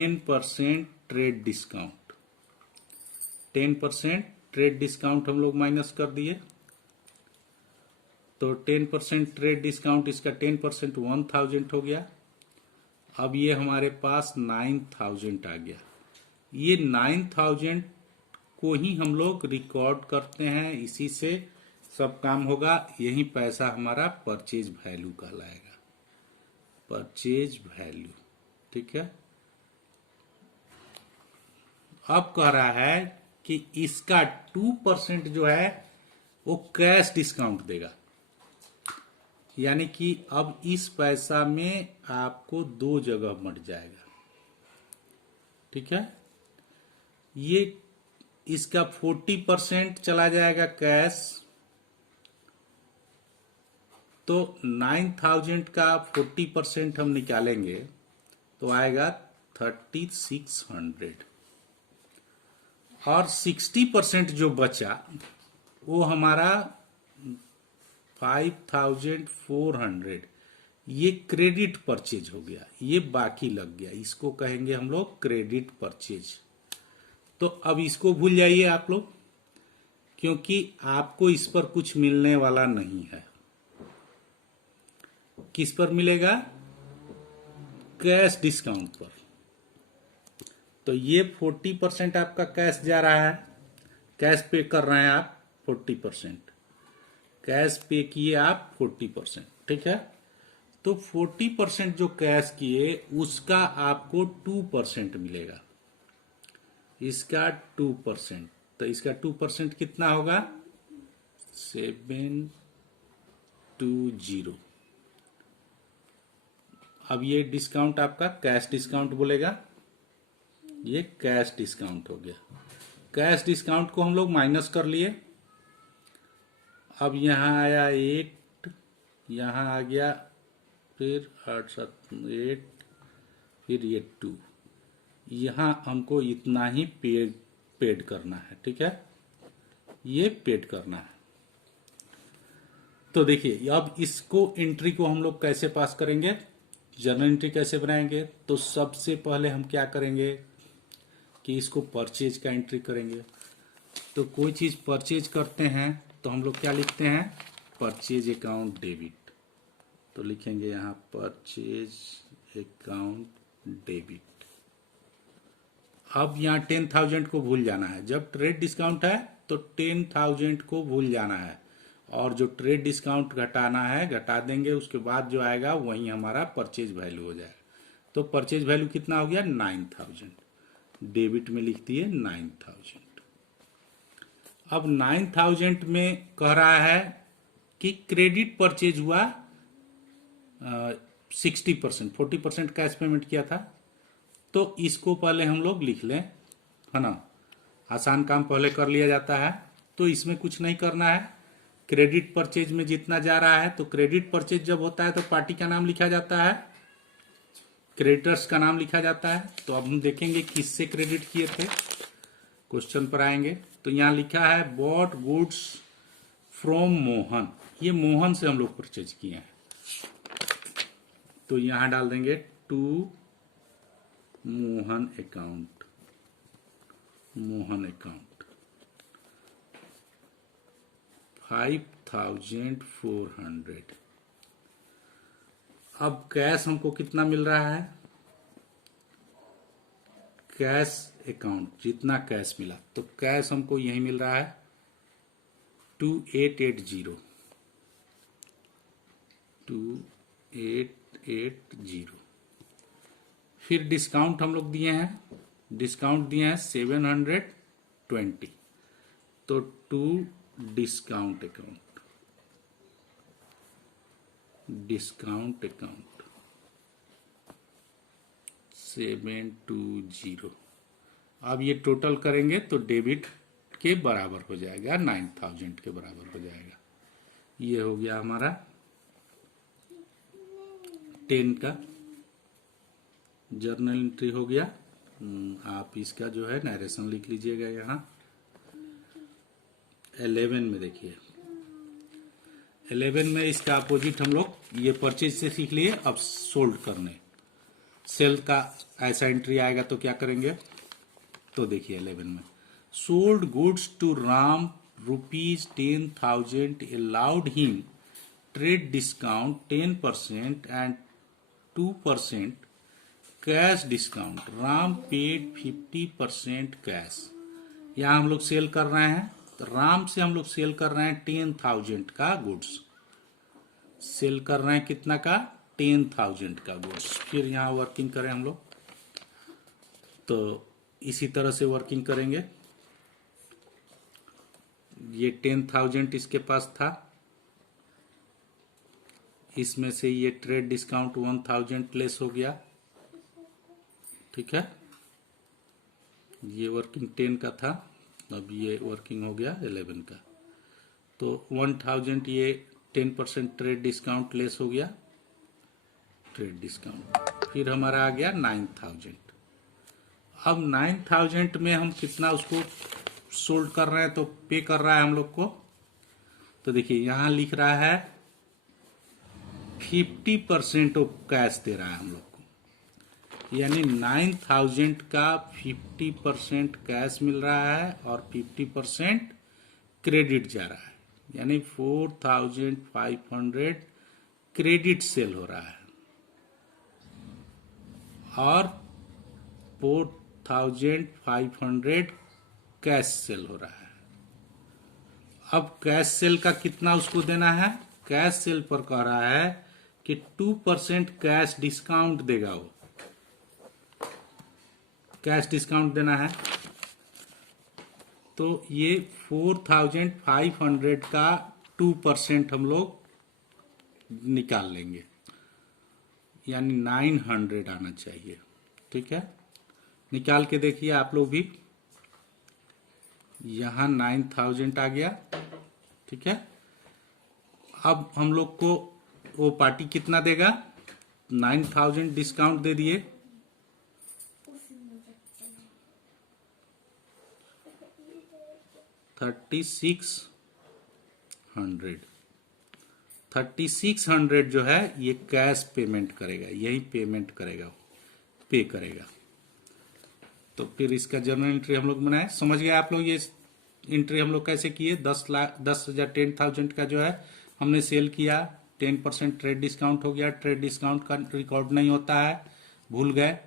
10% trade discount, 10% trade discount हम लोग minus कर दिए। तो 10% ट्रेड डिस्काउंट, इसका 10% 1000 हो गया। अब ये हमारे पास 9000 आ गया। ये 9000 को ही हम लोग रिकॉर्ड करते हैं, इसी से सब काम होगा। यही पैसा हमारा परचेज वैल्यू कहलाएगा, परचेज वैल्यू। ठीक है। अब कह रहा है कि इसका 2% जो है वो कैश डिस्काउंट देगा, यानी कि अब इस पैसा में आपको दो जगह मट जाएगा। ठीक है। ये इसका 40% चला जाएगा कैश, तो 9000 का 40% हम निकालेंगे तो आएगा 3600, और 60% जो बचा वो हमारा 5400, ये क्रेडिट परचेज हो गया, ये बाकी लग गया, इसको कहेंगे हम लोग क्रेडिट परचेज। तो अब इसको भूल जाइए आप लोग, क्योंकि आपको इस पर कुछ मिलने वाला नहीं है। किस पर मिलेगा? कैश डिस्काउंट पर। तो ये 40% आपका कैश जा रहा है, कैश पे कर रहे हैं आप 40%, कैश पे किए आप 40%। ठीक है। तो 40% जो कैश किए उसका आपको 2% मिलेगा, इसका 2%। तो इसका 2% कितना होगा? 720। अब ये डिस्काउंट आपका कैश डिस्काउंट बोलेगा, ये कैश डिस्काउंट हो गया। कैश डिस्काउंट को हम लोग माइनस कर लिए। अब यहां आया 8, यहां आ गया फिर 8 7 8, फिर ये 2, यहां हमको इतना ही पेड करना है। ठीक है, ये पेड करना है। तो देखिए अब इसको एंट्री को हम लोग कैसे पास करेंगे, जर्नल एंट्री कैसे बनाएंगे। तो सबसे पहले हम क्या करेंगे कि इसको परचेज का एंट्री करेंगे। तो कोई चीज परचेज करते हैं तो हम लोग क्या लिखते हैं? Purchase account debit. तो लिखेंगे यहाँ परचेज अकाउंट डेबिट। अब यहाँ 10,000 को भूल जाना है, जब ट्रेड डिस्काउंट है तो 10,000 को भूल जाना है, और जो ट्रेड डिस्काउंट घटाना है घटा देंगे, उसके बाद जो आएगा वही हमारा परचेज वैल्यू हो जाएगा। तो परचेज वैल्यू कितना हो गया? 9000। डेबिट में लिख दिए 9000। अब 9000 में कह रहा है कि क्रेडिट परचेज हुआ 60%, 40% कैश पेमेंट किया था। तो इसको पहले हम लोग लिख लें, है ना, आसान काम पहले कर लिया जाता है। तो इसमें कुछ नहीं करना है, क्रेडिट परचेज में जितना जा रहा है, तो क्रेडिट परचेज जब होता है तो पार्टी का नाम लिखा जाता है, क्रेडिटर्स का नाम लिखा जाता है। तो अब हम देखेंगे किससे क्रेडिट किए थे, क्वेश्चन पर आएंगे। तो यहाँ लिखा है बॉट गुड्स फ्रॉम मोहन, ये मोहन से हम लोग परचेज किए हैं। तो यहां डाल देंगे to Mohan account, Mohan account 5400। अब कैश हमको कितना मिल रहा है? कैश अकाउंट जितना कैश मिला, तो कैश हमको यही मिल रहा है 2880, 2880। फिर डिस्काउंट हम लोग दिए हैं, डिस्काउंट दिए हैं 720। तो to discount account, discount account 720। अब ये टोटल करेंगे तो डेबिट के बराबर हो जाएगा, 9000 के बराबर हो जाएगा। ये हो गया हमारा 10 का जर्नल एंट्री हो गया। आप इसका जो है नरेशन लिख लीजिएगा। यहाँ 11 में देखिए, 11 में इसका अपोजिट हम लोग ये परचेज से सीख लिए। अब सोल्ड करने, सेल का ऐसा एंट्री आएगा तो क्या करेंगे, तो देखिए 11 में sold goods to Ram ₹10,000 allowed him trade discount 10% and 2% cash discount. Ram paid 50% cash. यहाँ हम लोग सेल कर रहे हैं, तो राम से हम लोग सेल कर रहे हैं 10,000 का गुड्स, सेल कर रहे हैं कितना का, 10,000 का गुड्स। फिर यहाँ वर्किंग करें हम लोग, तो इसी तरह से वर्किंग करेंगे। ये 10,000 इसके पास था, इसमें से ये ट्रेड डिस्काउंट 1,000 लेस हो गया, ठीक है। ये वर्किंग 10 का था, अब ये वर्किंग हो गया 11 का, तो 1,000 ये 10% ट्रेड डिस्काउंट लेस हो गया, ट्रेड डिस्काउंट। फिर हमारा आ गया 9,000। अब 9,000 में हम कितना उसको सोल्ड कर रहे हैं, तो पे कर रहा है हम लोग को, तो देखिए यहां लिख रहा है 50% ऑफ कैश दे रहा है हम लोग को, यानी 9,000 का 50% कैश मिल रहा है और 50% क्रेडिट जा रहा है, यानी 4,500 क्रेडिट सेल हो रहा है और 4,500 कैश सेल हो रहा है। अब कैश सेल का कितना उसको देना है, कैश सेल पर कह रहा है कि 2% कैश डिस्काउंट देगा, वो कैश डिस्काउंट देना है। तो ये 4,500 का 2% हम लोग निकाल लेंगे, यानी 900 आना चाहिए, ठीक है। निकाल के देखिए आप लोग भी, यहां 9,000 आ गया, ठीक है। अब हम लोग को वो पार्टी कितना देगा, 9,000 डिस्काउंट दे दिए, $3,600 जो है ये कैश पेमेंट करेगा, यही पेमेंट करेगा, पे करेगा। तो फिर इसका जर्नल एंट्री हम लोग बनाए, समझ गए आप लोग। ये एंट्री हम लोग कैसे किए, 10,000 का जो है हमने सेल किया, 10% ट्रेड डिस्काउंट हो गया, ट्रेड डिस्काउंट का रिकॉर्ड नहीं होता है, भूल गए।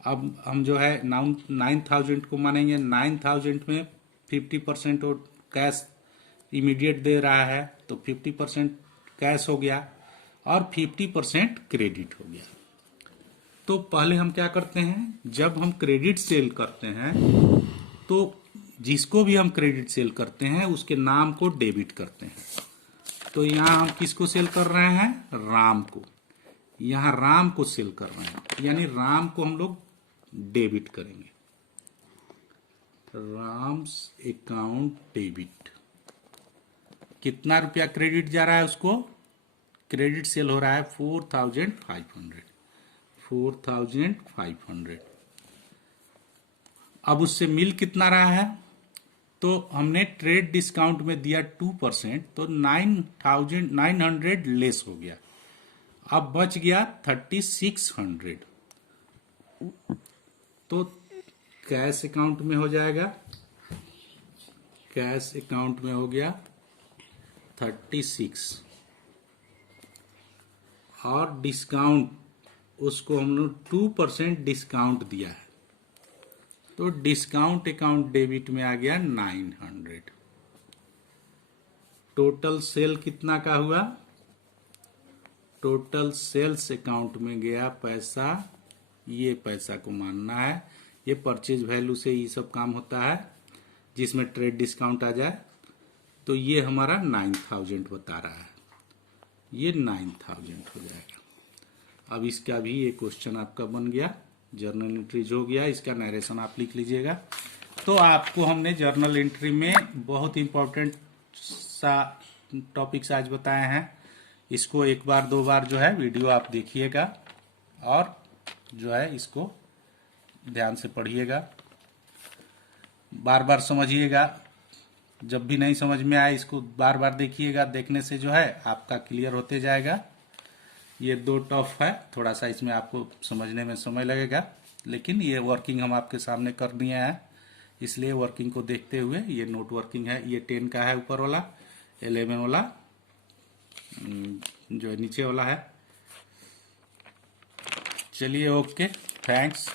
अब हम जो है 9,000 को मानेंगे, 9,000 में 50% और कैश इमीडिएट दे रहा है, तो 50% कैश हो गया और 50% क्रेडिट हो गया। तो पहले हम क्या करते हैं, जब हम क्रेडिट सेल करते हैं तो जिसको भी हम क्रेडिट सेल करते हैं उसके नाम को डेबिट करते हैं। तो यहाँ हम किसको सेल कर रहे हैं, राम को, यहाँ राम को सेल कर रहे हैं, यानी राम को हम लोग डेबिट करेंगे, राम्स अकाउंट डेबिट। कितना रुपया क्रेडिट जा रहा है उसको, क्रेडिट सेल हो रहा है 4,500। अब उससे मिल कितना रहा है, तो हमने ट्रेड डिस्काउंट में दिया 2%, तो 900 लेस हो गया, अब बच गया 3,600। तो कैश अकाउंट में हो जाएगा, कैश अकाउंट में हो गया 36, और डिस्काउंट उसको हमने 2% डिस्काउंट दिया है, तो डिस्काउंट अकाउंट डेबिट में आ गया 900। टोटल सेल कितना का हुआ, टोटल सेल्स अकाउंट में गया पैसा, ये पैसा को मानना है, ये परचेज वैल्यू से ये सब काम होता है जिसमें ट्रेड डिस्काउंट आ जाए। तो ये हमारा 9,000 बता रहा है, ये 9,000 हो जाएगा। अब इसका भी एक क्वेश्चन आपका बन गया, जर्नल एंट्रीज हो गया, इसका नरेशन आप लिख लीजिएगा। तो आपको हमने जर्नल एंट्री में बहुत इंपॉर्टेंट सा टॉपिक्स आज बताए हैं, इसको एक बार दो बार जो है वीडियो आप देखिएगा और जो है इसको ध्यान से पढ़िएगा, बार बार समझिएगा, जब भी नहीं समझ में आए इसको बार बार देखिएगा, देखने से जो है आपका क्लियर होते जाएगा। ये 2 टफ है, थोड़ा सा इसमें आपको समझने में समय लगेगा, लेकिन ये वर्किंग हम आपके सामने कर दिए हैं, इसलिए वर्किंग को देखते हुए ये नोट वर्किंग है। ये 10 का है ऊपर वाला, 11 वाला जो है नीचे वाला है। चलिए ओके, थैंक्स।